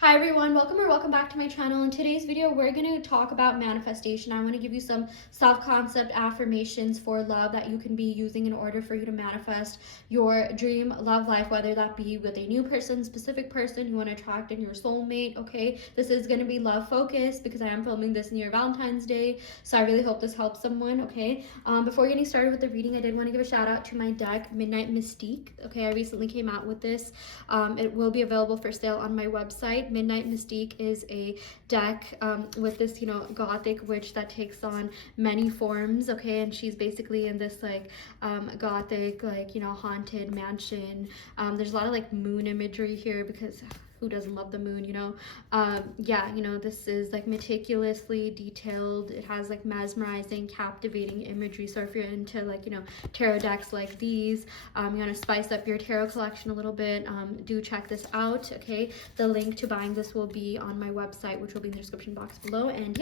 Hi everyone, welcome back to my channel. In today's video, we're going to talk about manifestation. I want to give you some self-concept affirmations for love that you can be using in order for you to manifest your dream love life, whether that be with a new person, specific person you want to attract in your soulmate, okay? This is going to be love focused because I am filming this near Valentine's Day, so I really hope this helps someone, okay? Before getting started with the reading, I did want to give a shout out to my deck, Midnight Mystique, okay? I recently came out with this. It will be available for sale on my website. Midnight Mystique is a deck with this, gothic witch that takes on many forms, okay? And she's basically in this gothic, haunted mansion. There's a lot of moon imagery here because who doesn't love the moon, this is meticulously detailed. It has mesmerizing, captivating imagery. So if you're into tarot decks like these, you want to spice up your tarot collection a little bit, do check this out, okay? The link to buying this will be on my website, which will be in the description box below. And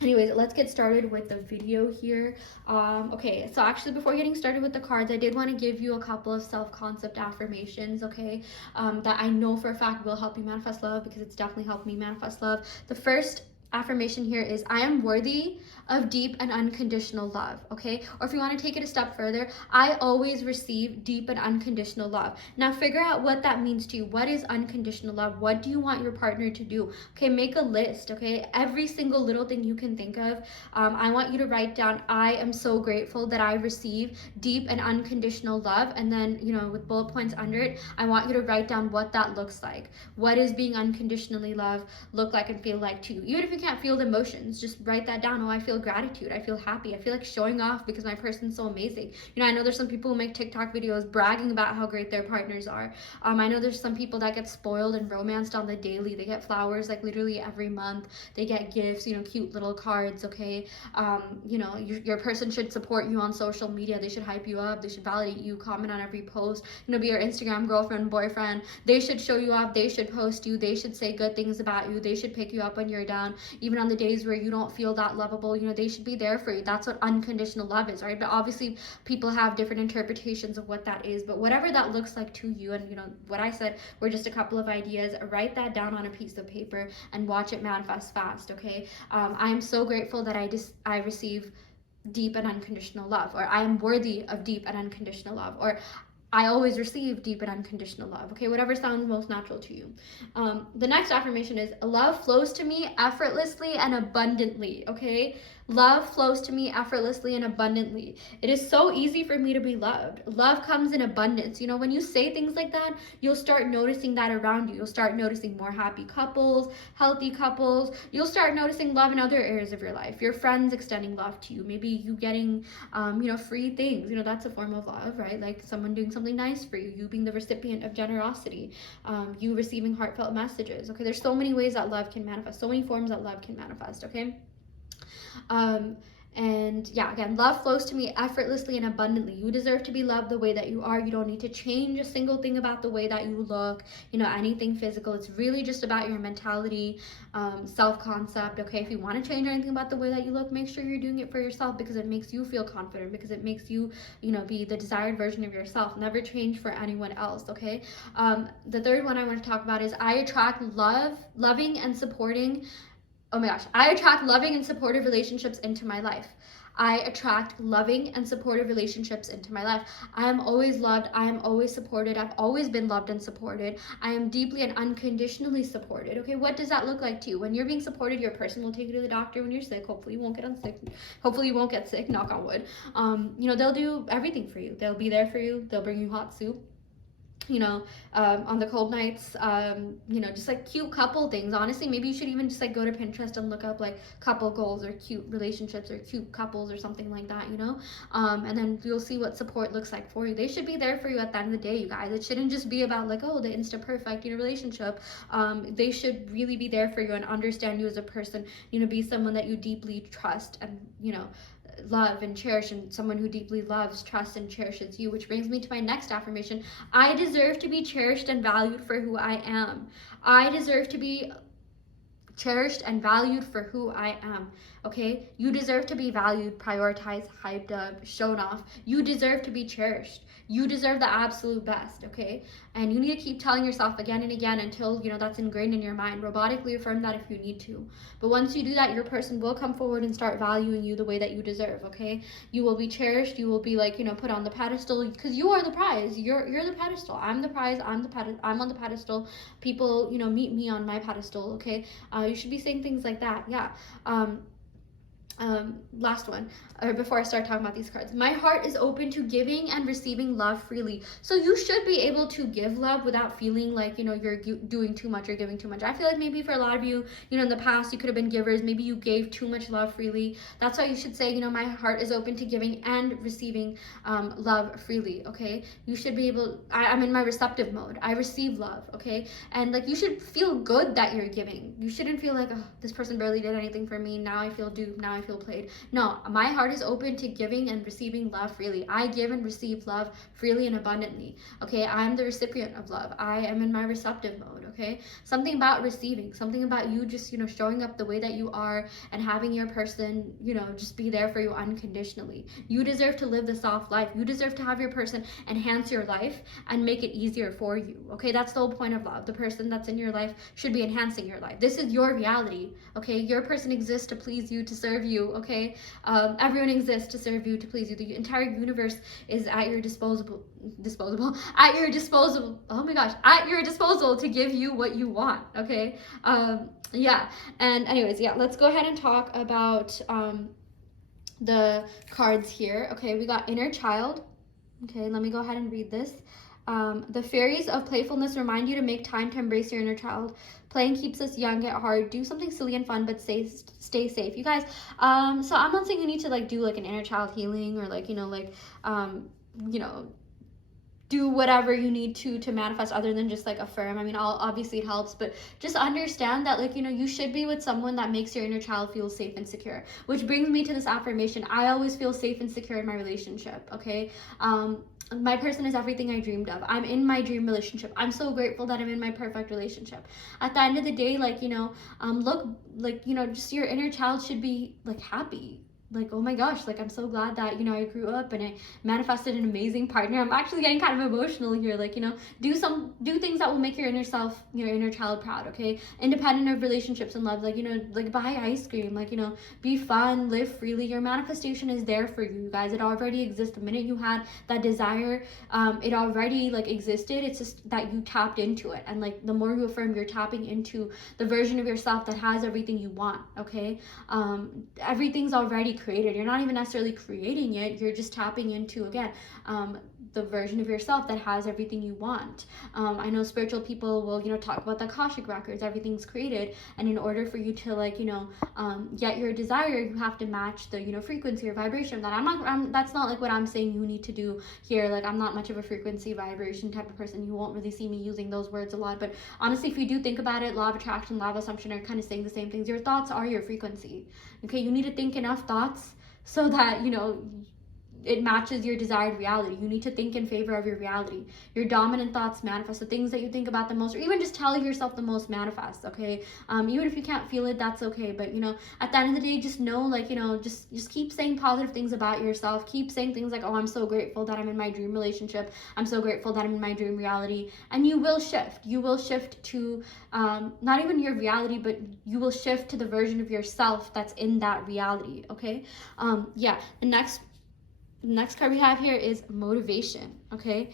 anyways, let's get started with the video here. Okay, so actually before getting started with the cards, I did want to give you a couple of self-concept affirmations, okay, that I know for a fact will help you manifest love, because it's definitely helped me manifest love. The first affirmation here is, I am worthy of deep and unconditional love, okay? Or if you want to take it a step further, I always receive deep and unconditional love. Now figure out what that means to you. What is unconditional love? What do you want your partner to do? Okay, make a list, okay? Every single little thing you can think of. I want you to write down, I am so grateful that I receive deep and unconditional love. And then, with bullet points under it, I want you to write down what that looks like. What is being unconditionally loved look like and feel like to you? Even if you can't feel the emotions, just write that down. Oh, I feel gratitude, I feel happy, I feel like showing off because my person's so amazing. I know there's some people who make TikTok videos bragging about how great their partners are. I know there's some people that get spoiled and romanced on the daily. They get flowers literally every month. They get gifts, cute little cards, okay? Your person should support you on social media. They should hype you up. They should validate you, comment on every post, be your Instagram girlfriend, boyfriend. They should show you off. They should post you. They should say good things about you. They should pick you up when you're down. Even on the days where you don't feel that lovable, they should be there for you. That's what unconditional love is, right? But obviously people have different interpretations of what that is, but whatever that looks like to you, and what I said were just a couple of ideas. Write that down on a piece of paper and watch it manifest fast, okay? I am so grateful that I receive deep and unconditional love, or I am worthy of deep and unconditional love, or I always receive deep and unconditional love, okay? Whatever sounds most natural to you. The next affirmation is, love flows to me effortlessly and abundantly, okay? Love flows to me effortlessly and abundantly. It is so easy for me to be loved. Love comes in abundance. When you say things like that, you'll start noticing that around you. You'll start noticing more happy couples, healthy couples. You'll start noticing love in other areas of your life. Your friends extending love to you. Maybe you getting, free things. That's a form of love, right? Like someone doing something nice for you. You being the recipient of generosity. You receiving heartfelt messages. Okay, there's so many ways that love can manifest. So many forms that love can manifest, okay? And yeah, again, love flows to me effortlessly and abundantly. You deserve to be loved the way that you are. You don't need to change a single thing about the way that you look, anything physical. It's really just about your mentality, self-concept, okay? If you want to change anything about the way that you look, make sure you're doing it for yourself, because it makes you feel confident, because it makes you, be the desired version of yourself. Never change for anyone else, okay? The third one I want to talk about is, I attract loving and supporting I attract loving and supportive relationships into my life. I attract loving and supportive relationships into my life. I am always loved. I am always supported. I've always been loved and supported. I am deeply and unconditionally supported. Okay, what does that look like to you? When you're being supported, your person will take you to the doctor when you're sick. Hopefully you won't get sick. Hopefully you won't get sick, knock on wood. They'll do everything for you. They'll be there for you. They'll bring you hot soup. On the cold nights, just cute couple things. Honestly, maybe you should even just go to Pinterest and look up couple goals or cute relationships or cute couples or something like that, and then you'll see what support looks like for you. They should be there for you at the end of the day, you guys. It shouldn't just be about the insta perfect, relationship. They should really be there for you and understand you as a person, be someone that you deeply trust and, love and cherish, and someone who deeply loves, trusts, and cherishes you. Which brings me to my next affirmation. I deserve to be cherished and valued for who I am. I deserve to be cherished and valued for who I am. Okay, you deserve to be valued, prioritized, hyped up, shown off. You deserve to be cherished. You deserve the absolute best. Okay, and you need to keep telling yourself again and again until that's ingrained in your mind. Robotically affirm that if you need to, but once you do that, your person will come forward and start valuing you the way that you deserve. Okay, you will be cherished. You will be put on the pedestal, because you are the prize. You're the pedestal. I'm the prize. I'm on the pedestal. People meet me on my pedestal. Okay, you should be saying things like that. Yeah. Last one, or before I start talking about these cards. My heart is open to giving and receiving love freely. So you should be able to give love without feeling like you're doing too much or giving too much. I feel like maybe for a lot of you, in the past you could have been givers. Maybe you gave too much love freely. That's why you should say, my heart is open to giving and receiving love freely. Okay, you should be able. I'm in my receptive mode. I receive love. Okay, and you should feel good that you're giving. You shouldn't feel like, oh, this person barely did anything for me. Now I feel duped. Now I feel played. No, my heart is open to giving and receiving love freely. I give and receive love freely and abundantly. Okay, I'm the recipient of love. I am in my receptive mode. Okay, something about receiving, something about you just showing up the way that you are and having your person just be there for you unconditionally. You deserve to live the soft life. You deserve to have your person enhance your life and make it easier for you. Okay, that's the whole point of love. The person that's in your life should be enhancing your life. This is your reality. Okay, your person exists to please you, to serve you. Okay, everyone exists to serve you, to please you. The entire universe is at your disposal, at your disposal. Oh my gosh, at your disposal to give you what you want. Okay, yeah. And anyways, yeah, let's go ahead and talk about the cards here. Okay, we got inner child. Okay, let me go ahead and read this. The fairies of playfulness remind you to make time to embrace your inner child. Playing keeps us young at heart. Do something silly and fun, but stay safe. You guys, so I'm not saying you need to do an inner child healing or do whatever you need to manifest other than just affirm. I mean, obviously it helps, but just understand that you should be with someone that makes your inner child feel safe and secure. Which brings me to this affirmation: I always feel safe and secure in my relationship. Okay, my person is everything I dreamed of. I'm in my dream relationship. I'm so grateful that I'm in my perfect relationship. At the end of the day, just your inner child should be happy. Oh my gosh, I'm so glad that I grew up and I manifested an amazing partner. I'm actually getting kind of emotional here. Do things that will make your inner self, your inner child proud. Okay, independent of relationships and love. Buy ice cream. Be fun, live freely. Your manifestation is there for you guys. It already exists. The minute you had that desire, it already existed. It's just that you tapped into it, and the more you affirm, you're tapping into the version of yourself that has everything you want. Okay, everything's already created. You're not even necessarily creating it. You're just tapping into, again, the version of yourself that has everything you want. I know spiritual people will talk about the Akashic records. Everything's created, and in order for you to get your desire, you have to match the frequency or vibration. That's not what I'm saying you need to do here. I'm not much of a frequency vibration type of person. You won't really see me using those words a lot, but honestly, if you do think about it, law of attraction, law of assumption are kind of saying the same things. Your thoughts are your frequency. Okay, you need to think enough thoughts so that it matches your desired reality. You need to think in favor of your reality. Your dominant thoughts manifest. The things that you think about the most, or even just telling yourself the most, manifest. Okay, even if you can't feel it, that's okay. But at the end of the day, just know, just keep saying positive things about yourself. Keep saying things like, oh, I'm so grateful that I'm in my dream relationship. I'm so grateful that I'm in my dream reality. And you will shift. You will shift to not even your reality, but you will shift to the version of yourself that's in that reality. Okay, yeah. The next card we have here is motivation. Okay,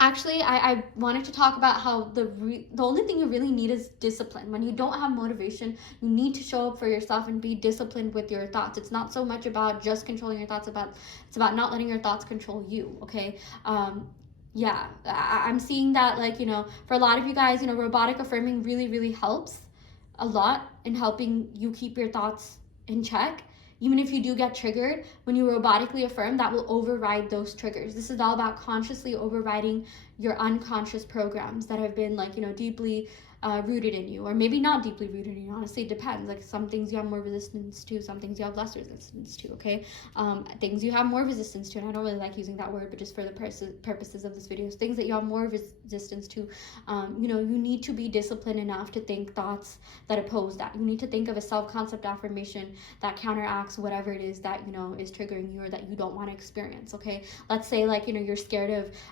actually I wanted to talk about how the only thing you really need is discipline. When you don't have motivation, you need to show up for yourself and be disciplined with your thoughts. It's not so much about just controlling your thoughts, it's about not letting your thoughts control you. Okay, yeah, I'm seeing that for a lot of you guys, robotic affirming really helps a lot in helping you keep your thoughts in check. Even if you do get triggered, when you robotically affirm, that will override those triggers. This is all about consciously overriding your unconscious programs that have been like, deeply rooted in you, or maybe not deeply rooted in you. Honestly, it depends. Like some things you have more resistance to, some things you have less resistance to. Okay, things you have more resistance to, and I don't really like using that word, but just for the purposes of this video, things that you have more resistance to. You need to be disciplined enough to think thoughts that oppose that. You need to think of a self-concept affirmation that counteracts whatever it is that is triggering you or that you don't want to experience. Okay, let's say like you're scared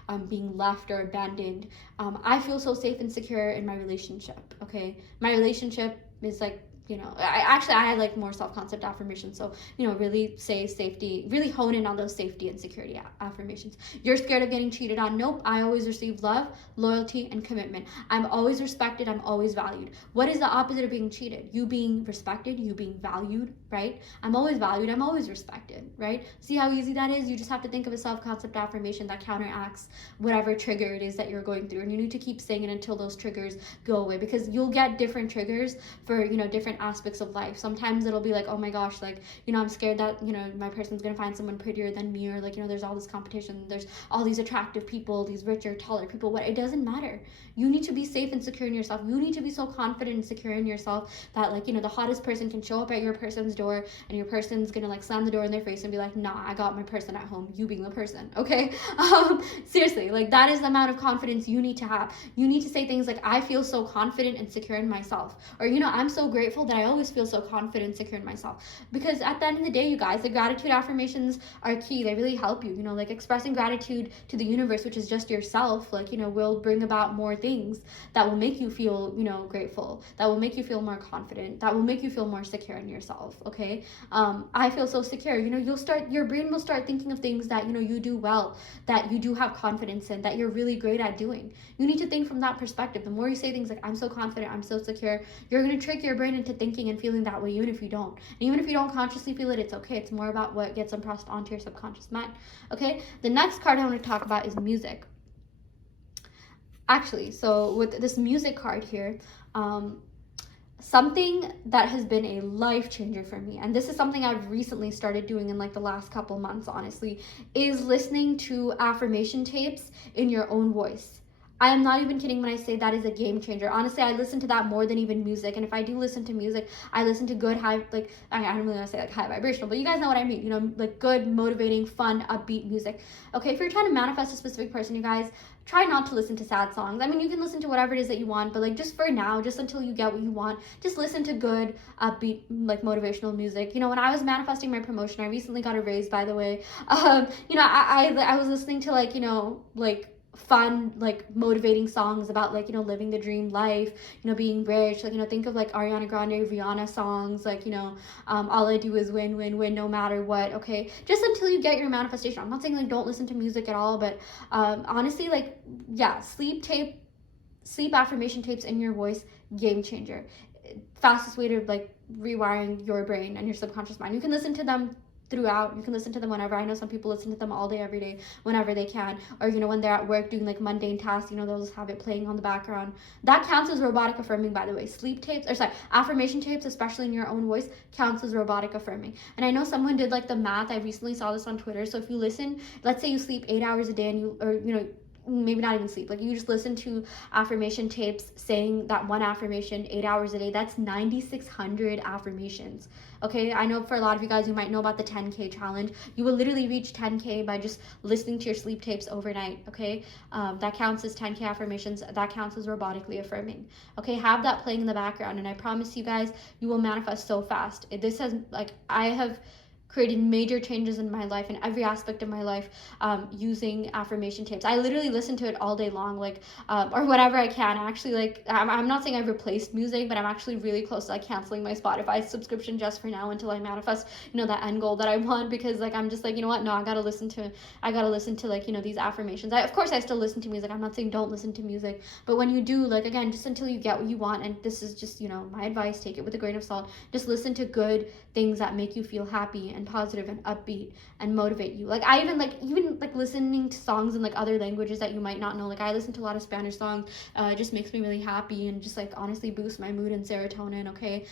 of being left or abandoned. I feel so safe and secure in my relationship. Okay, my relationship is like, I had like more self-concept affirmations. So, really say safety, really hone in on those safety and security affirmations. You're scared of getting cheated on. Nope. I always receive love, loyalty, and commitment. I'm always respected. I'm always valued. What is the opposite of being cheated? You being respected, you being valued, right? I'm always valued. I'm always respected, right? See how easy that is? You just have to think of a self-concept affirmation that counteracts whatever trigger it is that you're going through. And you need to keep saying it until those triggers go away, because you'll get different triggers for, different aspects of life. Sometimes it'll be like, oh my gosh, like, I'm scared that, my person's gonna find someone prettier than me, or like, there's all this competition, there's all these attractive people, these richer, taller people. What, it doesn't matter. You need to be safe and secure in yourself. You need to be so confident and secure in yourself that like, the hottest person can show up at your person's door and your person's gonna like slam the door in their face and be like, nah, I got my person at home, you being the person. Okay, seriously, like that is the amount of confidence you need to have. You need to say things like, I feel so confident and secure in myself, or I'm so grateful that I always feel so confident and secure in myself. Because at the end of the day, you guys, the gratitude affirmations are key. They really help you. Like expressing gratitude to the universe, which is just yourself, like, will bring about more things that will make you feel, grateful, that will make you feel more confident, that will make you feel more secure in yourself. Okay, I feel so secure. Your brain will start thinking of things that you do well, that you do have confidence in, that you're really great at doing. You need to think from that perspective. The more you say things like, I'm so confident, I'm so secure, you're going to trick your brain into thinking and feeling that way, even if you don't. And even if you don't consciously feel it, it's okay. It's more about what gets impressed onto your subconscious mind. Okay, the next card I want to talk about is music. Actually, so with this music card here, something that has been a life changer for me, and this is something I've recently started doing in like the last couple months, honestly, is listening to affirmation tapes in your own voice. I am not even kidding when I say that is a game changer. Honestly, I listen to that more than even music. And if I do listen to music, I listen to good high, like, I don't really want to say like high vibrational, but you guys know what I mean. Like good, motivating, fun, upbeat music. Okay, if you're trying to manifest a specific person, you guys, try not to listen to sad songs. I mean, you can listen to whatever it is that you want, but like just for now, just until you get what you want, just listen to good, upbeat, like motivational music. When I was manifesting my promotion, I recently got a raise, by the way. I was listening to like, like fun, like motivating songs about like, living the dream life, being rich, like, think of like Ariana Grande, Rihanna songs, like, all I do is win, win, win, no matter what. Okay, just until you get your manifestation. I'm not saying like don't listen to music at all, but honestly, like, yeah, sleep affirmation tapes in your voice, game changer. Fastest way to like rewiring your brain and your subconscious mind. You can listen to them throughout. You can listen to them whenever. I know some people listen to them all day, every day, whenever they can. Or, when they're at work doing like mundane tasks, they'll just have it playing on the background. That counts as robotic affirming, by the way. Affirmation tapes, especially in your own voice, counts as robotic affirming. And I know someone did like the math. I recently saw this on Twitter. So if you listen, let's say you sleep 8 hours a day and maybe not even sleep, like you just listen to affirmation tapes saying that one affirmation 8 hours a day, that's 9,600 affirmations. Okay, I know for a lot of you guys, you might know about the 10K challenge. You will literally reach 10K by just listening to your sleep tapes overnight. Okay, that counts as 10K affirmations. That counts as robotically affirming. Okay, have that playing in the background, and I promise you guys, you will manifest so fast. This has, like, I have created major changes in my life, in every aspect of my life, using affirmation tapes. I literally listen to it all day long, like, or whatever I can. Actually, like, I'm not saying I've replaced music, but I'm actually really close to like canceling my Spotify subscription just for now until I manifest, that end goal that I want, because like, I'm just like, you know what, no, I gotta listen to like, these affirmations. Of course I still listen to music. I'm not saying don't listen to music, but when you do, like, again, just until you get what you want, and this is just, my advice, take it with a grain of salt, just listen to good things that make you feel happy and positive and upbeat and motivate you. Like I even like listening to songs in like other languages that you might not know. Like I listen to a lot of Spanish songs. It just makes me really happy and just like honestly boosts my mood and serotonin. Okay.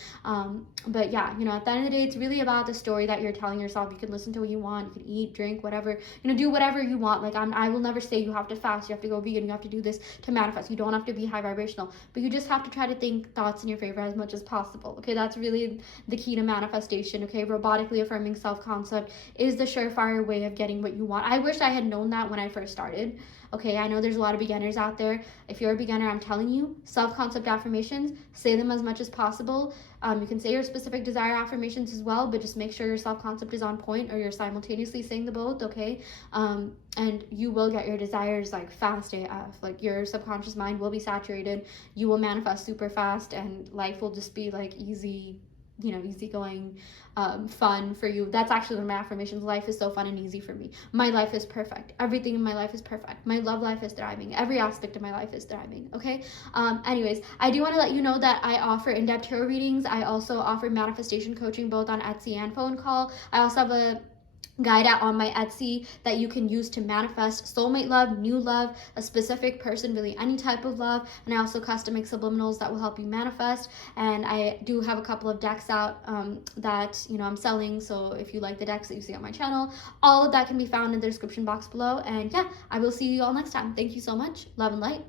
But yeah, you know, at the end of the day, it's really about the story that you're telling yourself. You can listen to what you want, you can eat, drink, whatever, you know, do whatever you want. Like I will never say you have to fast, you have to go vegan, you have to do this to manifest. You don't have to be high vibrational, but you just have to try to think thoughts in your favor as much as possible. Okay, that's really the key to manifestation. Okay, robotically affirming self-concept is the surefire way of getting what you want. I wish I had known that when I first started. Okay, I know there's a lot of beginners out there. If you're a beginner, I'm telling you, self-concept affirmations, say them as much as possible. You can say your specific desire affirmations as well, but just make sure your self-concept is on point or you're simultaneously saying the both, okay? And you will get your desires like fast AF. Like your subconscious mind will be saturated. You will manifest super fast and life will just be like easy, you know, easygoing, fun for you. That's actually one of my affirmations. Life is so fun and easy for me. My life is perfect. Everything in my life is perfect. My love life is thriving. Every aspect of my life is thriving. Okay. Anyways, I do want to let you know that I offer in-depth tarot readings. I also offer manifestation coaching both on Etsy and phone call. I also have a guide out on my Etsy that you can use to manifest soulmate love, new love, a specific person, really any type of love. And I also custom make subliminals that will help you manifest. And I do have a couple of decks out that, you know, I'm selling. So if you like the decks that you see on my channel, all of that can be found in the description box below. And yeah, I will see you all next time. Thank you so much. Love and light.